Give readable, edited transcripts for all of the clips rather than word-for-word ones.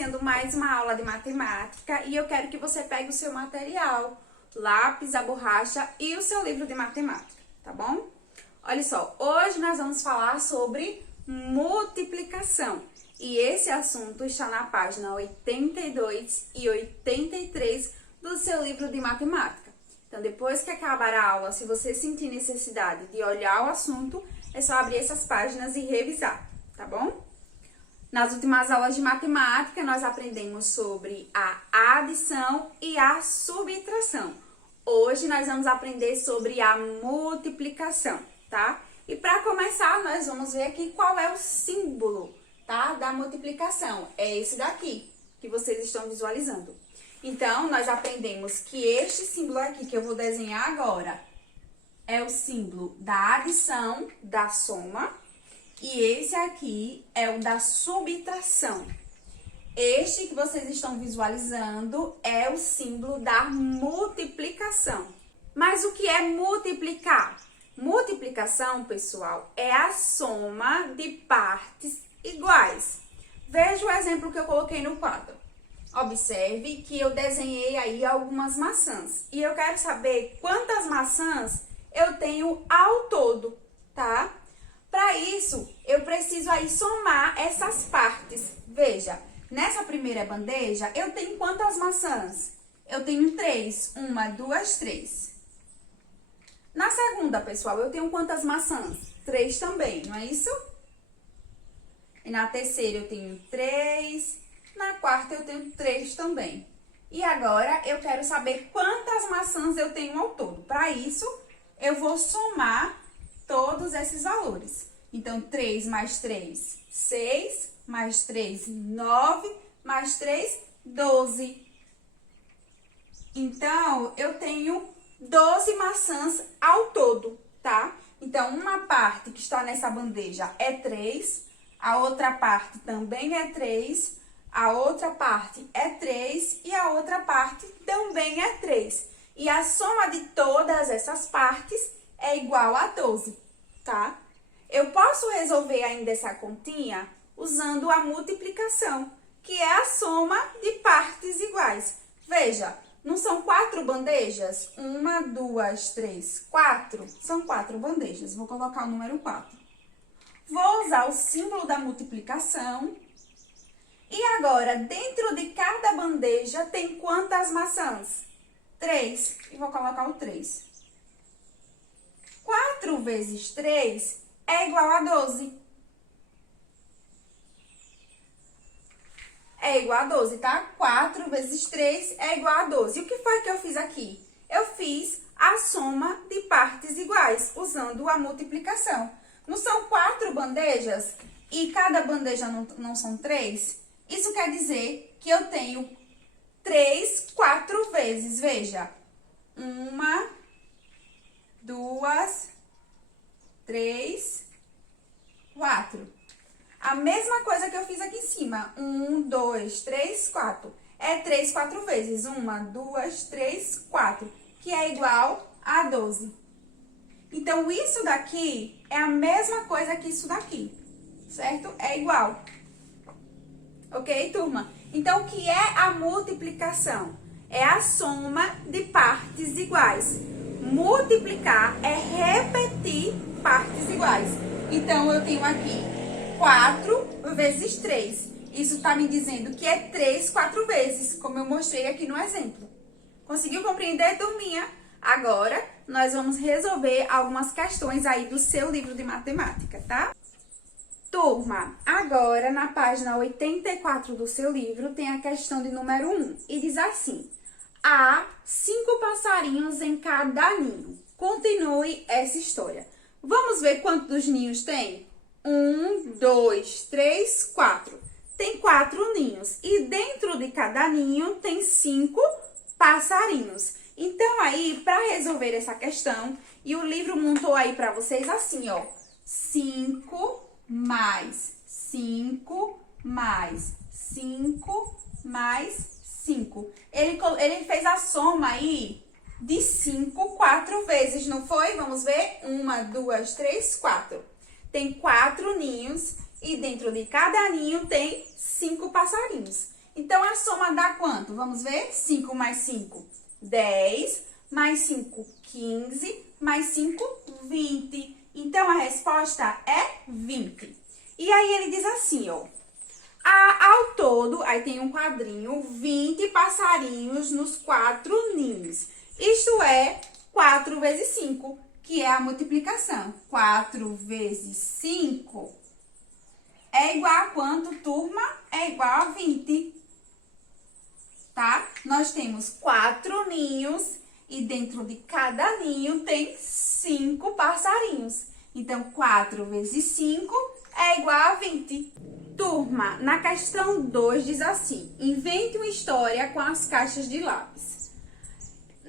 iniciando mais uma aula de matemática e eu quero que você pegue o seu material, lápis, a borracha e o seu livro de matemática, tá bom? Olha só, hoje nós vamos falar sobre multiplicação e esse assunto está na página 82 e 83 do seu livro de matemática. Então, depois que acabar a aula, se você sentir necessidade de olhar o assunto, é só abrir essas páginas e revisar, tá bom? Nas últimas aulas de matemática, nós aprendemos sobre a adição e a subtração. Hoje, nós vamos aprender sobre a multiplicação, tá? E para começar, nós vamos ver aqui qual é o símbolo, tá? Da multiplicação. É esse daqui, que vocês estão visualizando. Então, nós aprendemos que este símbolo aqui, que eu vou desenhar agora, é o símbolo da adição, da soma. E esse aqui é o da subtração. Este que vocês estão visualizando é o símbolo da multiplicação. Mas o que é multiplicar? Multiplicação, pessoal, é a soma de partes iguais. Veja o exemplo que eu coloquei no quadro. Observe que eu desenhei aí algumas maçãs. E eu quero saber quantas maçãs eu tenho ao todo, tá? Para isso, eu preciso aí somar essas partes. Veja, nessa primeira bandeja, eu tenho quantas maçãs? Eu tenho 3. 1, 2, 3. Na segunda, pessoal, eu tenho quantas maçãs? 3 também, não é isso? E na terceira, eu tenho 3. Na quarta, eu tenho 3 também. E agora, eu quero saber quantas maçãs eu tenho ao todo. Para isso, eu vou somar todos esses valores. Então, 3 mais 3, 6, mais 3, 9, mais 3, 12. Então, eu tenho 12 maçãs ao todo, tá? Então, uma parte que está nessa bandeja é 3, a outra parte também é 3, a outra parte é 3 e a outra parte também é 3. E a soma de todas essas partes é igual a 12, tá? Eu posso resolver ainda essa continha usando a multiplicação, que é a soma de partes iguais. Veja, não são 4 bandejas? 1, 2, 3, 4. São 4 bandejas. Vou colocar o número 4. Vou usar o símbolo da multiplicação. E agora, dentro de cada bandeja, tem quantas maçãs? 3. E vou colocar o 3. 4 vezes 3 é igual a 12. É igual a 12, tá? 4 vezes 3 é igual a 12. E o que foi que eu fiz aqui? Eu fiz a soma de partes iguais, usando a multiplicação. Não são 4 bandejas e cada bandeja não são 3? Isso quer dizer que eu tenho 3, 4 vezes. Veja, 1, 2, 3, 4. A mesma coisa que eu fiz aqui em cima. 1, 2, 3, 4. É 3, 4 vezes. 1, 2, 3, 4. Que é igual a 12. Então, isso daqui é a mesma coisa que isso daqui. Certo? É igual. Ok, turma? Então, o que é a multiplicação? É a soma de partes iguais. Multiplicar é repetir partes iguais. Então, eu tenho aqui 4 vezes 3. Isso está me dizendo que é 3, 4 vezes, como eu mostrei aqui no exemplo. Conseguiu compreender, turminha? Agora, nós vamos resolver algumas questões aí do seu livro de matemática, tá? Turma, agora na página 84 do seu livro tem a questão de número 1 e diz assim: há 5 passarinhos em cada ninho. Continue essa história. Vamos ver quantos ninhos tem? 1, 2, 3, 4. Tem 4 ninhos e dentro de cada ninho tem 5 passarinhos. Então aí, para resolver essa questão, e o livro montou aí para vocês assim, ó: 5 mais 5 mais 5 mais 5. Ele fez a soma aí de 5, 4 vezes, não foi? Vamos ver? 1, 2, 3, 4. Tem 4 ninhos e dentro de cada ninho tem 5 passarinhos. a soma dá quanto? Vamos ver? 5 mais 5, 10, mais 5, 15, mais 5, 20. Então, a resposta é 20. E aí, ele diz assim, ó. Ao todo, aí tem um quadrinho, 20 passarinhos nos 4 ninhos. Isto é 4 vezes 5, que é a multiplicação. 4 vezes 5 é igual a quanto, turma? É igual a 20. Tá? Nós temos 4 ninhos e dentro de cada ninho tem 5 passarinhos. Então, 4 vezes 5 é igual a 20. Turma, na questão 2 diz assim, invente uma história com as caixas de lápis.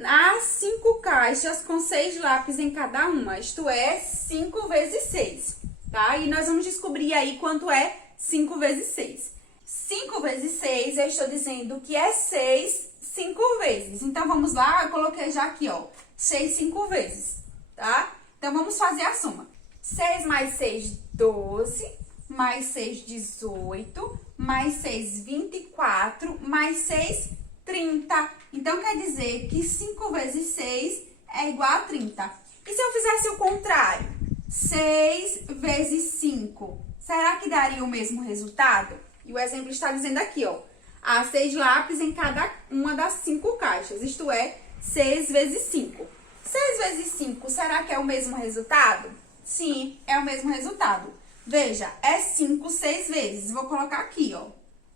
Há 5 caixas com 6 lápis em cada uma, isto é 5 vezes 6, tá? E nós vamos descobrir aí quanto é 5 vezes 6. 5 vezes 6, eu estou dizendo que é 6 5 vezes. Então, vamos lá, eu coloquei já aqui, ó, 6 5 vezes, tá? Então, vamos fazer a soma. 6 mais 6, 12, mais 6, 18, mais 6, 24, mais 6, 30. Então, quer dizer que 5 vezes 6 é igual a 30. E se eu fizesse o contrário? 6 vezes 5, será que daria o mesmo resultado? E o exemplo está dizendo aqui, ó, há 6 lápis em cada uma das 5 caixas, isto é, 6 vezes 5. 6 vezes 5, será que é o mesmo resultado? Sim, é o mesmo resultado. Veja, é 5 6 vezes. Vou colocar aqui, ó.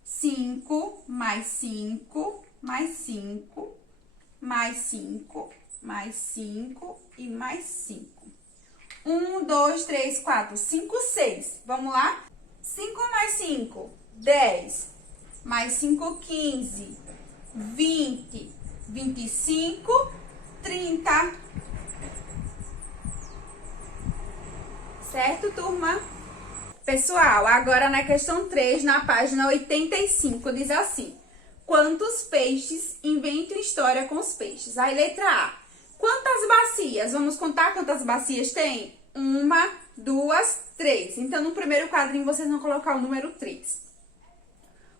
5 mais 5, mais 5, mais 5, mais 5 e mais 5. 1, 2, 3, 4, 5, 6. Vamos lá? 5 mais 5, 10. Mais 5, 15. 20, 25, 30. Certo, turma? Pessoal, agora na questão 3, na página 85, diz assim. Quantos peixes? Invente uma história com os peixes. Aí, letra A. Quantas bacias? Vamos contar quantas bacias tem? 1, 2, 3. Então, no primeiro quadrinho, vocês vão colocar o número 3.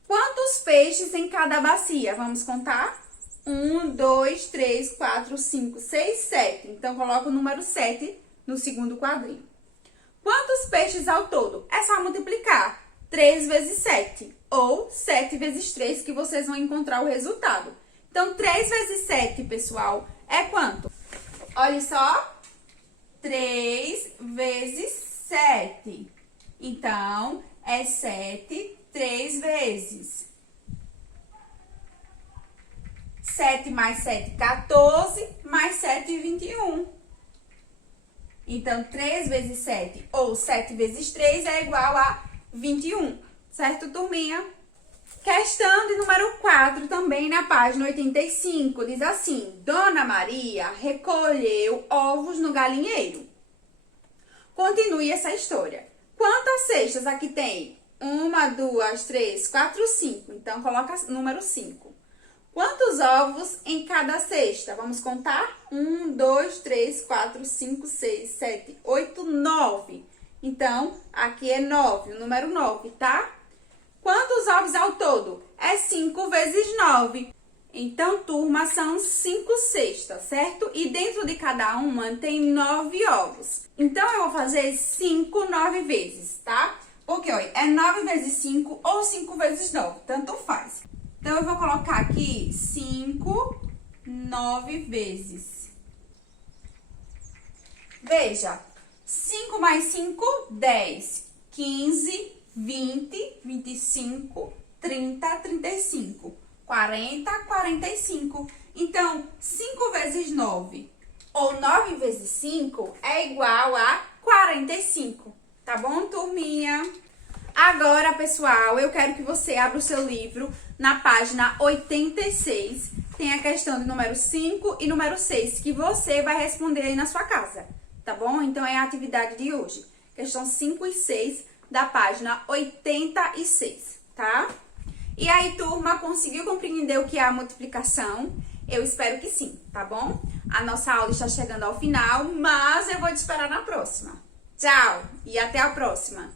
Quantos peixes em cada bacia? Vamos contar? 1, 2, 3, 4, 5, 6, 7. Então, coloca o número 7 no segundo quadrinho. Quantos peixes ao todo? É só multiplicar 3 vezes 7 ou 7 vezes 3 que vocês vão encontrar o resultado. Então, 3 vezes 7, pessoal, é quanto? Olha só, 3 vezes 7. Então, é 7 3 vezes. 7 mais 7, 14, mais 7, 21. Então, 3 vezes 7 ou 7 vezes 3 é igual a 21. Certo, turminha? Questão de número 4, também na página 85, diz assim. Dona Maria recolheu ovos no galinheiro. Continue essa história. Quantas cestas aqui tem? 1, 2, 3, 4, 5. Então, coloca número 5. Quantos ovos em cada cesta? Vamos contar? 1, 2, 3, 4, 5, 6, 7, 8, 9. Então, aqui é 9, o número 9, tá? Quantos ovos ao todo? É 5 vezes 9. Então, turma, são 5 cestas, certo? E dentro de cada uma tem 9 ovos. Então, eu vou fazer 5 9 vezes, tá? Porque, olha, é 9 vezes 5 ou 5 vezes 9, tanto faz. Então, eu vou colocar aqui 5 9 vezes. Veja, 5 mais 5, 10, 15, 20, 25, 30, 35, 40, 45. Então, 5 vezes 9 ou 9 vezes 5 é igual a 45. Tá bom, turminha? Agora, pessoal, eu quero que você abra o seu livro na página 86. Tem a questão de número 5 e número 6, que você vai responder aí na sua casa, tá bom? Então, é a atividade de hoje. Questão 5 e 6 da página 86, tá? E aí, turma, conseguiu compreender o que é a multiplicação? Eu espero que sim, tá bom? A nossa aula está chegando ao final, mas eu vou te esperar na próxima. Tchau e até a próxima!